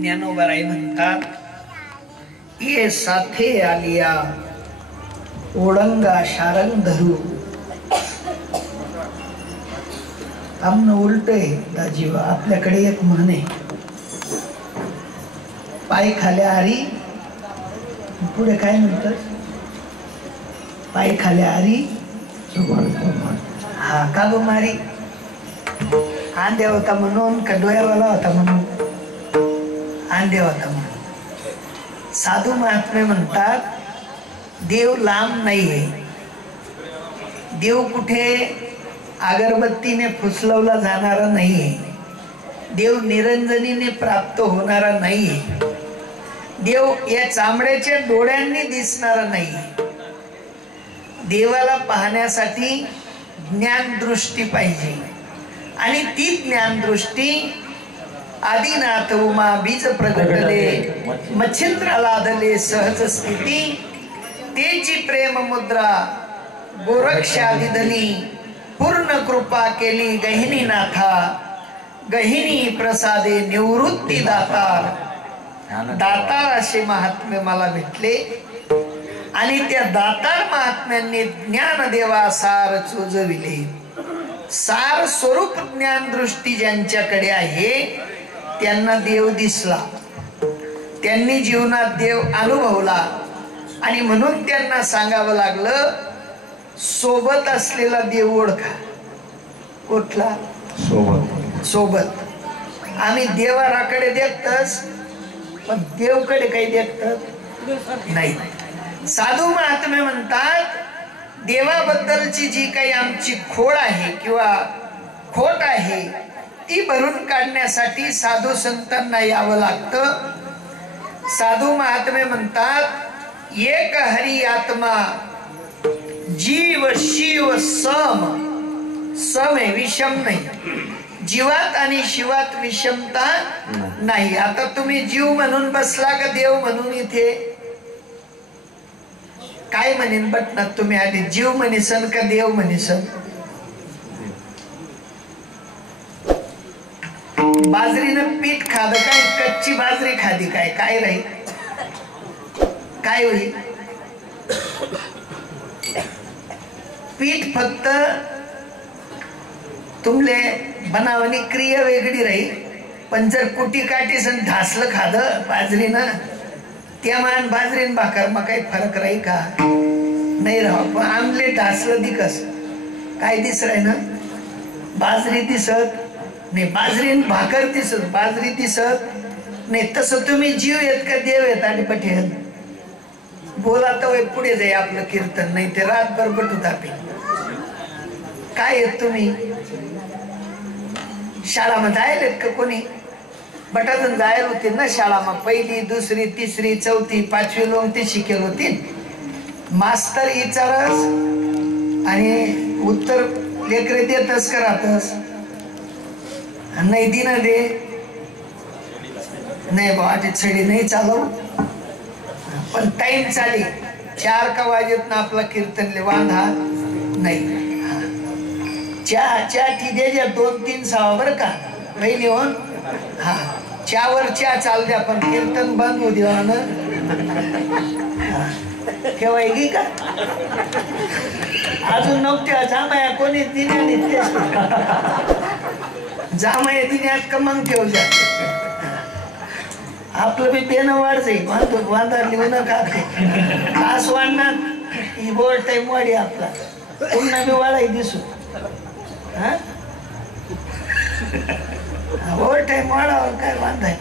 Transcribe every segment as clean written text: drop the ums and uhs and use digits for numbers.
ज्ञानोबाराय म्हणतात, ये साथे आलिया ओळंगा शारंग धरू. आमनं उलट आहे दाजीबा. आपल्याकडे एक म्हण आहे, पाय खाल्या आरी, पुढे काय म्हणतात, पाय खाल्या आरी हा का गो मारी. आंध्या होता म्हणून का डोळ्यावाला होता म्हणून? आंध्या होता म्हणून. साधू महात्मे म्हणतात, देव लांब नाहीये. देव कुठे अगरबत्तीने फुसलवला जाणारा नाहीये. देव निरंजनीने प्राप्त होणारा नाहीये. देव या चामड्याच्या डोळ्यांनी दिसणारा नाहीये. देवाला पाहण्यासाठी ज्ञानदृष्टी पाहिजे, आणि ती ज्ञानदृष्टी आदिनाथ उमा बीज प्रगटले, मच्छिंद्र लादले सहज स्थिती. तेची प्रेम मुद्रा गोरक्षादिधनी, पूर्ण कृपा केली गहिनी नाथा. गहिनी प्रसादे निवृत्ती दातार. दातार असे महात्मे मला भेटले, आणि त्या दातार महात्म्यांनी ज्ञानदेवा सार चोजविले. सार स्वरूप ज्ञान दृष्टी ज्यांच्याकडे आहे त्यांना देव दिसला, त्यांनी जीवनात देव अनुभवला, आणि म्हणून त्यांना सांगावं लागलं, सोबत असलेला देव ओळखा. कुठला? सोबत. सोबत. आम्ही देवाराकडे देखतच, पण देवकडे काही देखत नाही. साधू महात्मे म्हणतात, देवाबद्दलची जी काही आमची खोड आहे किंवा खोट आहे ती भरून काढण्यासाठी साधू संतांना यावं लागतं. साधू महात्मे म्हणतात, एक हरी आत्मा जीव शिव सम. सम आहे, विषम नाही. जीवात आणि शिवात विषमता नाही. आता तुम्ही जीव म्हणून बसला का देव म्हणून? इथे काय म्हणेन बटनात तुम्ही आधी, जीव म्हणीसन का देव म्हणीसन? बाजरीनं पीठ खाद काय, कच्ची बाजरी खादी काय, काय राहील? काय होईल? पीठ फक्त तुमले बनावणी क्रिया वेगळी राहील, पण जर कुटी काटी सण ढासलं खाद बाजरीनं, त्या मान बाजरीन भाकर मग काही फरक राहील का? नाही राह. पण आमले ढासलं दिकस काय दिस राही ना, बाजरी दिसत नाही, बाजरीन भाकर दिसत, बाजरी दिसत नाही. तसं तुम्ही जीव येत का देव येत? आणि पठेल बोला तर पुढे जाई आपलं कीर्तन, नाही ते रातभर बटू तापे. काय येत तुम्ही? शाळामध्ये जायलेत का कोणी? बटाजन जायला होते ना शाळाમાં, पहिली दुसरी तिसरी चौथी पाचवी लोक ते शिकेल होती. मास्तर विचारस आणि उत्तर लेकरे देतच करातस, नाही दिन दे नाही बा ते छडी नाही चालव. पण टाइम चाली 4 का वाजेत ना आपला कीर्तनले वांधा नाही. चहा ठी द्यायच्या 2-3 सहा बरं का पहिली होऊन. हा चहावर चहा चाल द्या, पण कीर्तन बंद होऊ देवा ना. केव्हा गी का अजून नव्हत्या जामाया कोणी दिन्याने जामाया दिन्यात का मग ठेव जा. आपलं बी पेन वाढ जाईल, वांदा लिहू नका. खास वाढणार ही बोल टाईम वाढी आपला पुन्हा बी वाढाय दिसू. हा ओव्हर टाइम वाढावं काय वांधाय.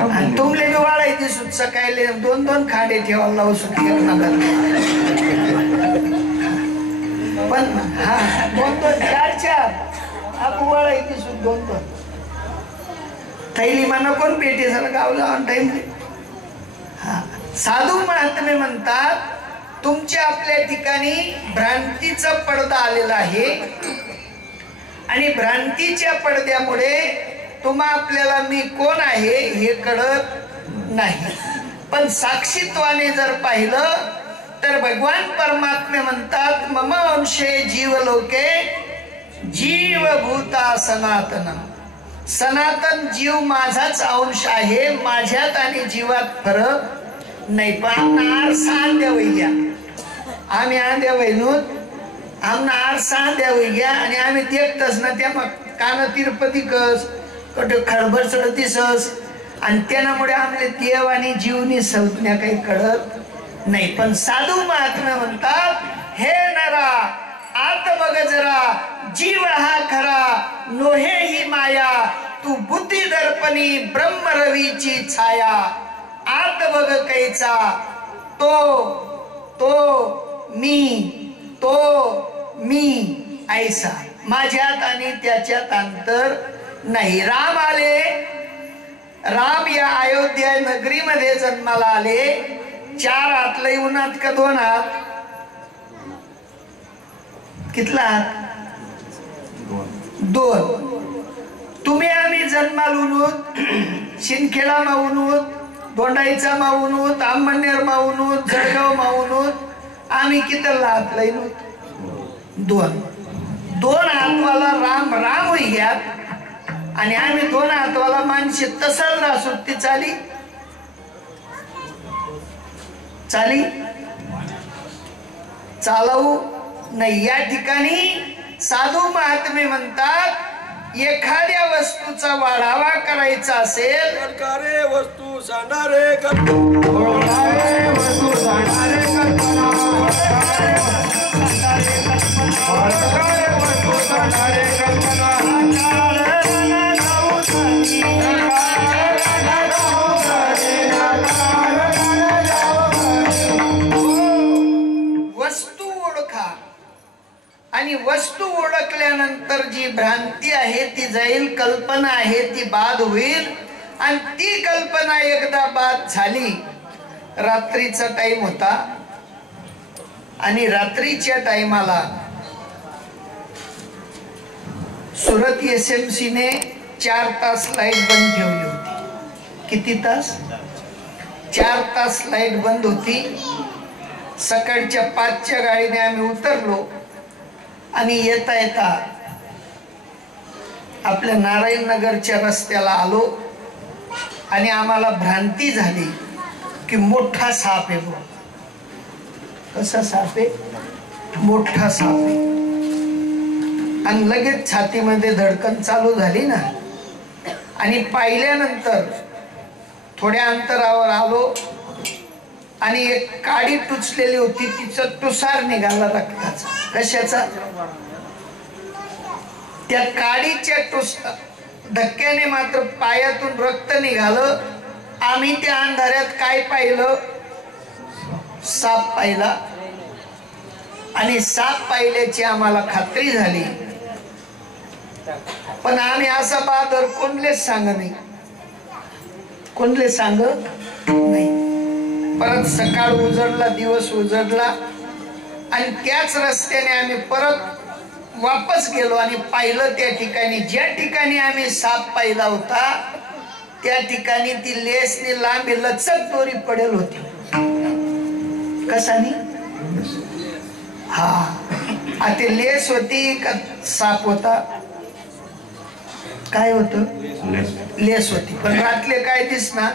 आणि तुमले बी वाढाय दिसू. सकाळी 2-2 खाडे ठेवायला लावू पण हा 2-2 4-4 आपण वाढाय दिसू. 2-2 थैली म्हणा कोण पेटे झालं गावला ऑन टाइम. हा साधू महात्मे म्हणतात, तुमच्या आपल्या ठिकाणी भ्रांतीचा पडदा आलेला आहे, आणि भ्रांतीच्या पडद्यामुळे तुम्हा आपल्याला मी कोण आहे हे कळत नाही. पण साक्षीत्वाने जर पाहिलं तर भगवान परमात्मे म्हणतात, मम अंशे जीवलोके जीवभूता सनातन. सनातन जीव माझाच अंश आहे, माझ्यात आणि जीवात फरक नाही. पण आरसा आंध्या वैया, आम्ही आंध्या वैनूत आमना आरसा आंध्या वैया आणि आम्ही देखतच ना त्या कान तिरुपती कस कट खळबळ चढतीसच आणि त्यामुळे आमले देव आणि जीवनी संज्ञा काही कळत नाही. पण साधू महात्मा म्हणतात, हे नरा आत बघ जरा, जीव हा खरा नोहे ही माया, तू बुद्धी दर्पणी ब्रह्म रवीची छाया. आत बघ कैचा तो तो मी ऐसा, माझ्यात आणि त्याच्यात अंतर नाही. राम आले, राम या अयोध्या नगरीमध्ये जन्माला आले. 4 हात लई उन्हात का 2 हात? कितला हात? 2. तुम्ही आम्ही जन्माला उन्हूत, शिंदखेडा माऊनूत, दोंडाईचा माऊनूत, आंबनेर माऊनूत, जळगाव माऊनूत, आम्ही कितला हात लई नूत? 2 हातवाला राम राम होई घ्या आणि आम्ही 2 हातवाला माणसे तसंच राहतो. ती चाली चालवू नाही. या ठिकाणी साधू महात्मे म्हणतात, एखाद्या वस्तूचा वाढावा करायचा असेल, वस्तू सांडणारे कल्पना, वस्तू ओळखा आणि वस्तू ओळखल्यानंतर जी भ्रांती आहे ती जाईल, कल्पना आहे ती बाद होईल. आणि ती कल्पना एकदा बाद झाली, रात्रीचा टाइम होता आणि रात्रीच्या टाइमाला सुरत SMC ने 4 तास लाईट बंद ठेवली होती. किती तास? 4 तास लाईट बंद होती. सकाळच्या 5च्या गाडीने आम्ही उतरलो आणि येता येता आपल्या नारायणनगरच्या रस्त्याला आलो आणि आम्हाला भ्रांती झाली की मोठा साप आहे. कसा साप आहे? मोठा साप आहे. आणि लगेच छातीमध्ये धडकन चालू झाली ना. आणि पाहिल्यानंतर थोड्या अंतरावर आलो आणि एक काडी टुचलेली होती, तिचं टुसार निघाला रक्ताचा. कशाचा? त्या काडीच्या धक्क्याने मात्र पायातून रक्त निघालं. आम्ही त्या अंधाऱ्यात काय पाहिलं? साप पाहिला. आणि साप पाहिल्याची आम्हाला खात्री झाली. पण आम्ही असा बहादर कोणलेच सांग नाही, कोणले सांग नाही. परत सकाळ उजडला, दिवस उजडला आणि त्याच रस्त्याने आम्ही परत वापस गेलो आणि पाहिलं त्या ठिकाणी, ज्या ठिकाणी आम्ही साप पाहिला होता त्या ठिकाणी ती लेसने लांबी लचक दोरी पडेल होती. कसानी? हा, ते लेस होती का साप होता? काय होत? लेस होती. पण रातले काय दिसना?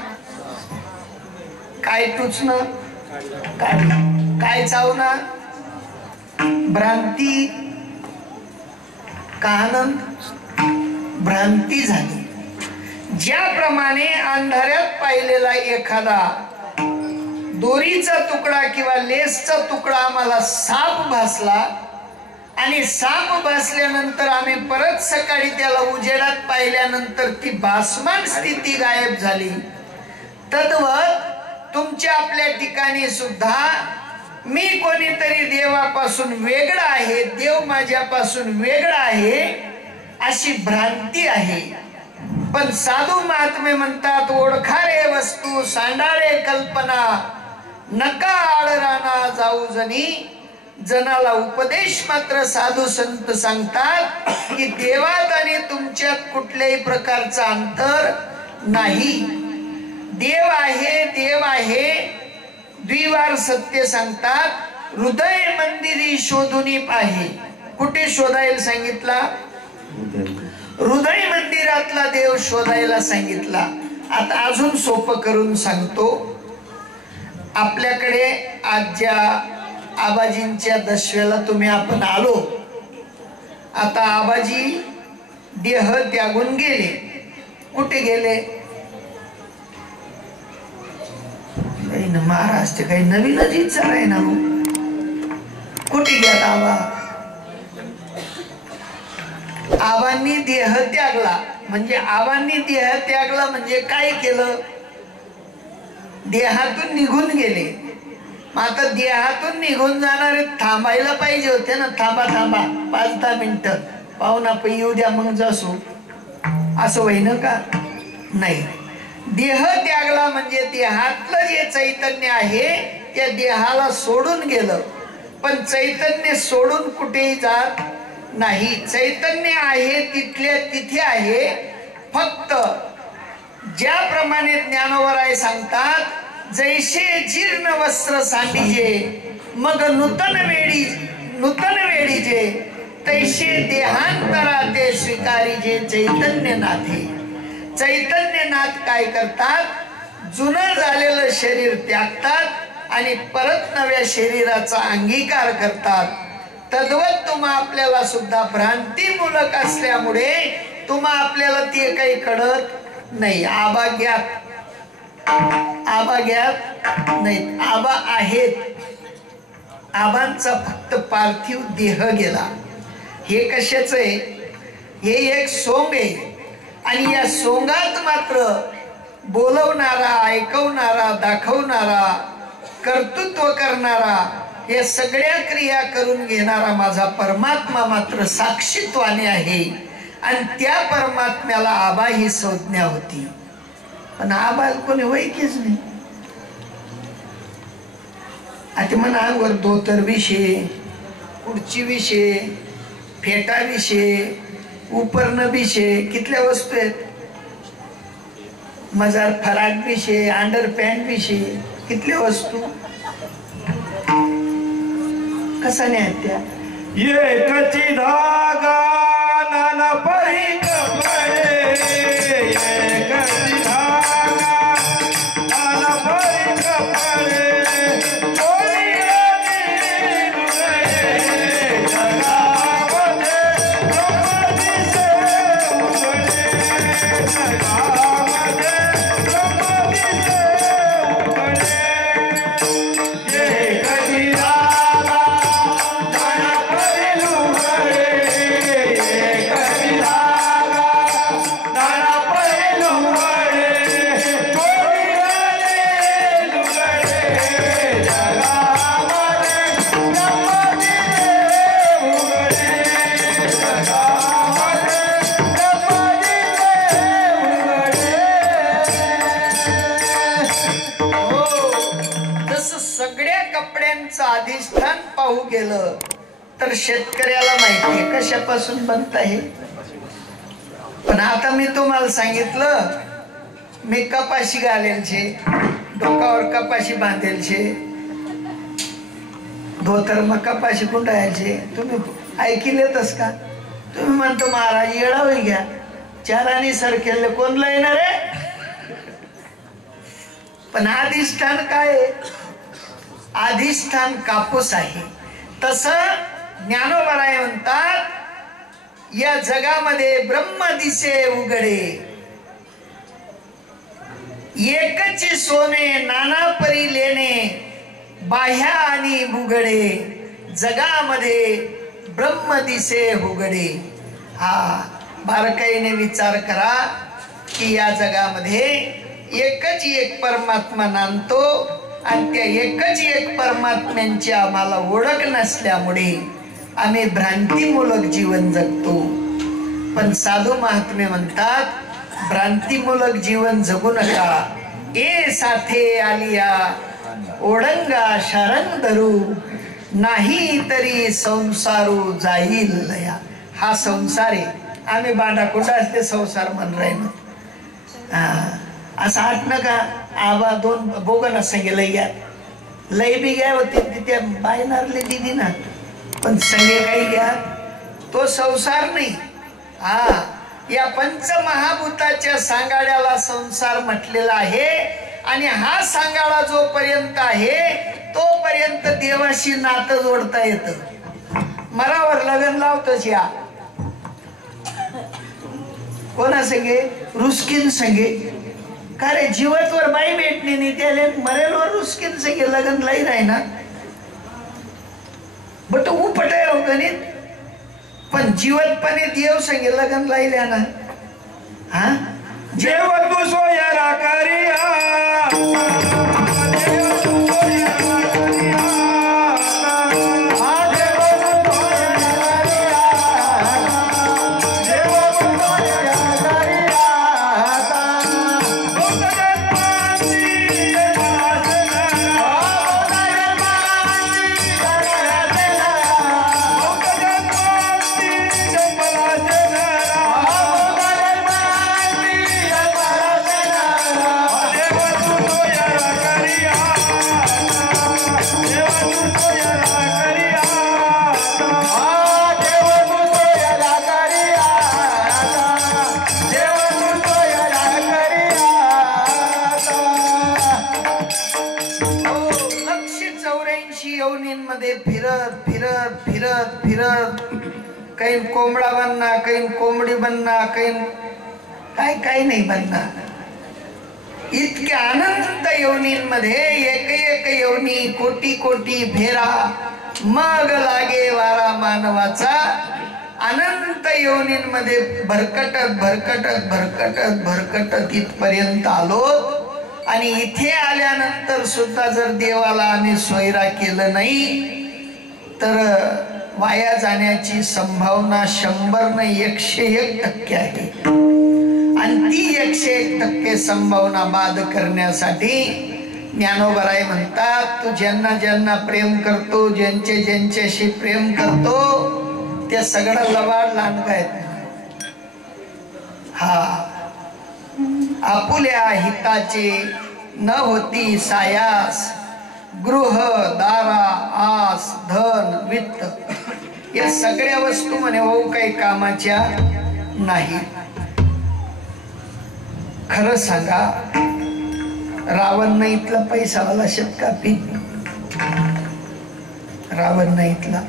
काय टुचणं? काय चावणं? भ्रांती का आनंद? भ्रांती झाली. ज्याप्रमाणे अंधाऱ्यात पाहिलेला एखादा दोरीचा तुकडा किंवा लेसचा तुकडा आम्हाला साप भासला आणि साप भासल्यानंतर आम्ही परत सकाळी त्याला उजेडात पाहिल्यानंतर ती भासमान स्थिती गायब झाली. तद्वत तुमच्या आपल्या ठिकाणी सुद्धा मी कोणीतरी देवापासून वेगळा आहे, देव माझ्यापासून वेगळा आहे अशी भ्रांती आहे. पण साधू महात्मे म्हणतात, ओळखा रे वस्तू सांडाळे कल्पना, नका आळराना जाऊ जनी. जनाला उपदेश मात्र साधू संत सांगतात की देवात आणि तुमच्यात कुठल्याही प्रकारचा अंतर नाही. देव आहे, देव आहे. द्विवार सत्य सांगतात, हृदय मंदिरी शोधुनी पाहे. कुठे शोधायला सांगितला? हृदय मंदिरात मंदिरातला देव शोधायला सांगितला. आता अजून सोपं करून सांगतो. आपल्याकडे आज ज्या आबाजींच्या दशव्याला तुम्ही आपण आलो, आता आबाजी देह त्यागून गेले. कुठे गेले? नाही ना महाराज, ते काही नवीनच इच्छा आहे ना. कुठे गेला आबा? आबांनी देह त्यागला. म्हणजे आबांनी देह त्यागला म्हणजे काय केलं? देहातून निघून गेले. मग आता देहातून निघून जाणारे थांबायला पाहिजे होते ना. थांबा थांबा 5-10 मिनिटं, पाहुणा पै येऊ द्या मग जसो, असं होईन का? नाही. देह त्यागला म्हणजे देहातलं जे चैतन्य आहे त्या देहाला सोडून गेलं. पण चैतन्य सोडून कुठेही जात नाही. चैतन्य आहे तिथल्या तिथे आहे. फक्त ज्याप्रमाणे ज्ञानोबराय सांगतात, जैसे जीर्ण वस्त्र सांडिजे मग नूतन वेडीजे, तैसे देहांतरा ते स्वीकारीजे चैतन्य नाथे. चैतन्यनाथ काय करतात? जुनं झालेलं शरीर त्यागतात आणि परत नव्या शरीराचा अंगीकार करतात. तद्वत तुम्हा आपल्याला सुद्धा भ्रांतीमूलक असल्यामुळे तुम्हा आपल्याला ते काही कळत नाही. आबाग्यात नाही, आबा आहेत. आबांचा फक्त पार्थिव देह गेला. हे कशाच आहे? हे एक सोंग आहे. आणि या सोंगात मात्र बोलवणारा, ऐकवणारा, दाखवणारा, कर्तृत्व करणारा, या सगळ्या क्रिया करून घेणारा माझा परमात्मा मात्र साक्षीत्वाने आहे. आणि त्या परमात्म्याला आबा ही संज्ञा होती. पण आबा कोणी ओळखीच नाही. आता म्हणा अंगावर धोतर विषय, खुर्ची विषय, फेटा विषय, उपरण विषय, कितल्या वस्तू आहेत. मजार फराक विषय, अंडर पॅन्ट विषय, कितल्या वस्तू. कसा नाही आहेत त्या. एकची धागा नाना परी कपडे, एकची धागा नाना परी कपडे, अधिष्ठान पाहू गेलं तर शेतकऱ्याला माहिती कशापासून बनत आहे. पण आता मी तुम्हाला सांगितलं, मी कपाशी घालेल छे, डोकावर कपाशी बांधेल छे, धोतर मग कपाशी गुंडाळेल छे. तुम्ही ऐकिलेतच का? तुम्ही म्हणतो महाराज येळावी घ्या, चारानी सरकेल कोणला येणार आहे. पण अधिष्ठान काय? अधिष्ठान कापूस आहे. तसं ज्ञानोबराय म्हणतात, या जगामध्ये ब्रह्म दिसे उघडे, एकची सोने नाना परी लेणे, बाह्या आणि बुगडे, जगामध्ये ब्रह्म दिसे उघडे. हा बारकाईने विचार करा की या जगामध्ये एकच एक परमात्मा नांदतो आणि त्या एकच एक परमात्म्यांची आम्हाला ओळख नसल्यामुळे आम्ही भ्रांतीमूलक जीवन जगतो. पण साधू महात्मे म्हणतात, भ्रांतीमूलक जीवन जगू नका. ए साथे आलिया ओढंगा शरण धरू, नाही तरी संसारू जाईल लया. हा संसार आहे. आम्ही बांडाकुंडा असते संसार म्हण राहिलो. असं आठ नका. आबा दोन बोगन संगे लय घ्या, लय बी घ्या होते तिथे बायनारले दिदी ना, पण संगे काही घ्या तो संसार नाही. हा या पंचमहाभूताच्या सांगाड्याला संसार म्हटलेला आहे आणि हा सांगाडा जोपर्यंत आहे तोपर्यंत देवाशी नातं जोडता येतं. मरावर लग्न लावतोच या कोणा संगे रुस्किन संगे का रे जीवतवर बाई भेटली नाही त्याला मरेलवर रुस्किन संगे लग्न लाई राही ना बट उपट आहे हो गणित पण जीवतपणे देव संगे लग्न लाईल्या ना हा देव तू सोयरा करिया काही कोंबडा बनना काही कोंबडी बनना काही काय काय नाही बनना इतक्या अनंत योनींमध्ये एक एक योनी कोटी कोटी फेरा मग लागे वारा मानवाचा अनंत योनींमध्ये भरकटत भरकटत भरकटत भरकटत इथपर्यंत आलो आणि इथे आल्यानंतर सुद्धा जर देवाला आम्ही सोयरा केलं नाही तर वाया जाण्याची संभावना 100 नाही 101% आहे आणि ती 101% संभावना बाद करण्यासाठी ज्ञानोबराय म्हणतात तू ज्यांना ज्यांना प्रेम करतो ज्यांचे ज्यांच्याशी प्रेम करतो ते सगळं लबाड लांडगायत हा आपुल्या हिताचे न होती सायास गृह दारा आस धन वित्त या सगळ्या वस्तू म्हणे भाऊ काही कामाच्या नाही. खरं सांगा रावण नाही इथला पैसावाला शेतका पीक रावण नाही इथला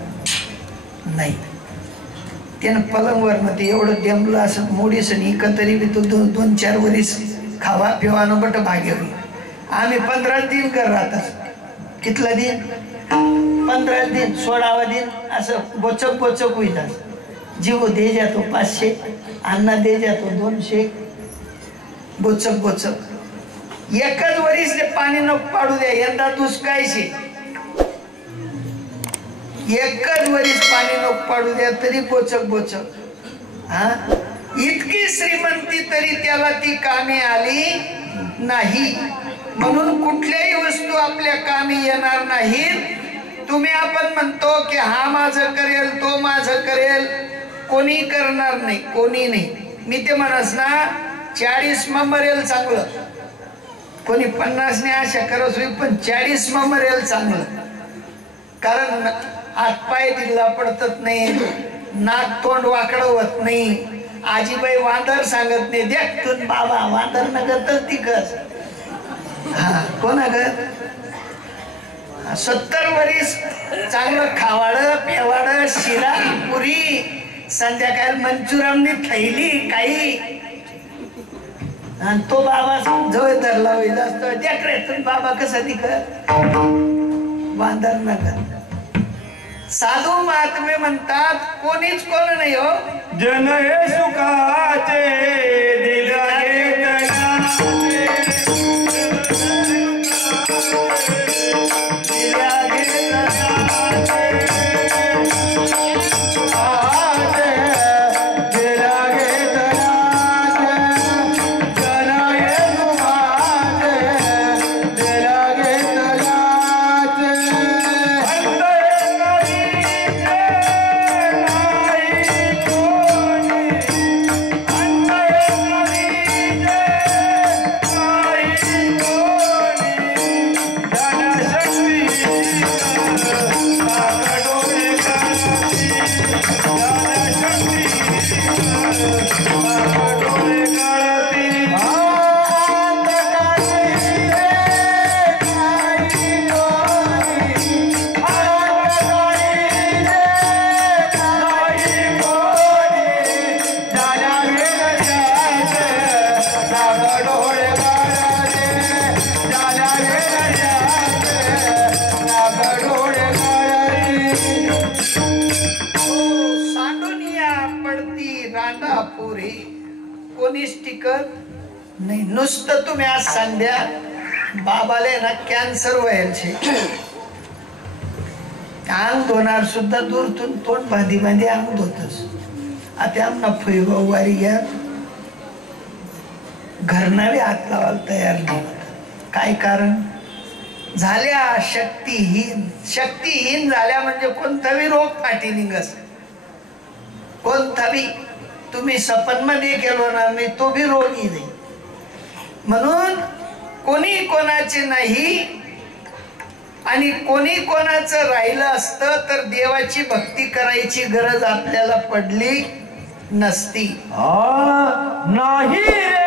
नाही त्यानं पलंगवर ते एवढं डेंबलं असं मोडीस तरी बी तो 2-4 वर्ष खावा पिवानं बट भाग्य होई. आम्ही 15 दिन कर राहतात कितला दिन 15 दिन 16वा दिन असं बोचक बोचक होईतात जीव दे जातो 500 अण्णा दे जातो 200 बोचक बोचक एकच वरीस पाणी नको पाडू द्या यंदा दुष्काळशी एकच वरीस पाणी नको पाडू द्या तरी बोचक बोचक हा इतकी श्रीमंती तरी त्याला ती कामे आली नाही. म्हणून कुठल्याही वस्तू आपल्या कामी येणार नाहीत. तुम्ही आपण म्हणतो की हा माझं करेल तो माझं करेल कोणी करणार नाही कोणी नाही. मी ते म्हणस ना 40 मरेल चांगलं कोणी 50 ने आशा करत होईल पण 40 मरेल चांगलं कारण हातपाय दिला पडतत नाही नाक तोंड वाकडं होत नाही. आजीबाई वांदर सांगत नाही देखतून बाबा वांदर नगर तर तिकच हा कोणागत 70 वर्ष चांगलं खावाड पेवाड शिरा पुरी संध्याकाळ मंचुरामनी थैली काही आणि तो बाबा जवळ धरला होईल असतो देखरेतून बाबा कसा तिकत वांदर नगर. साधू महात्मे म्हणतात कोणीच कोण नाही हो जन हे सुखाचे दिला कर नाही. नुसतं तुम्ही आज सांध्या बाबाले ना कॅन्सर व्हायचे अंग धोणार सुद्धा दूरतून तोंड बांधी बांधी अंग धोतस. आता आमना फैभाऊ वारी घ्या घरनावे हात लावायला तयार नाही. काय कारण झाल्या शक्तीहीन झाल्या म्हणजे कोणताही रोग फाटी निघस. कोणताही तुम्ही सपन मध्ये केलो ना मी तो भी रोगी नाही. म्हणून कोणी कोणाचे नाही आणि कोणी कोणाचं राहिलं असतं तर देवाची भक्ती करायची गरज आपल्याला पडली नसती. नाही रे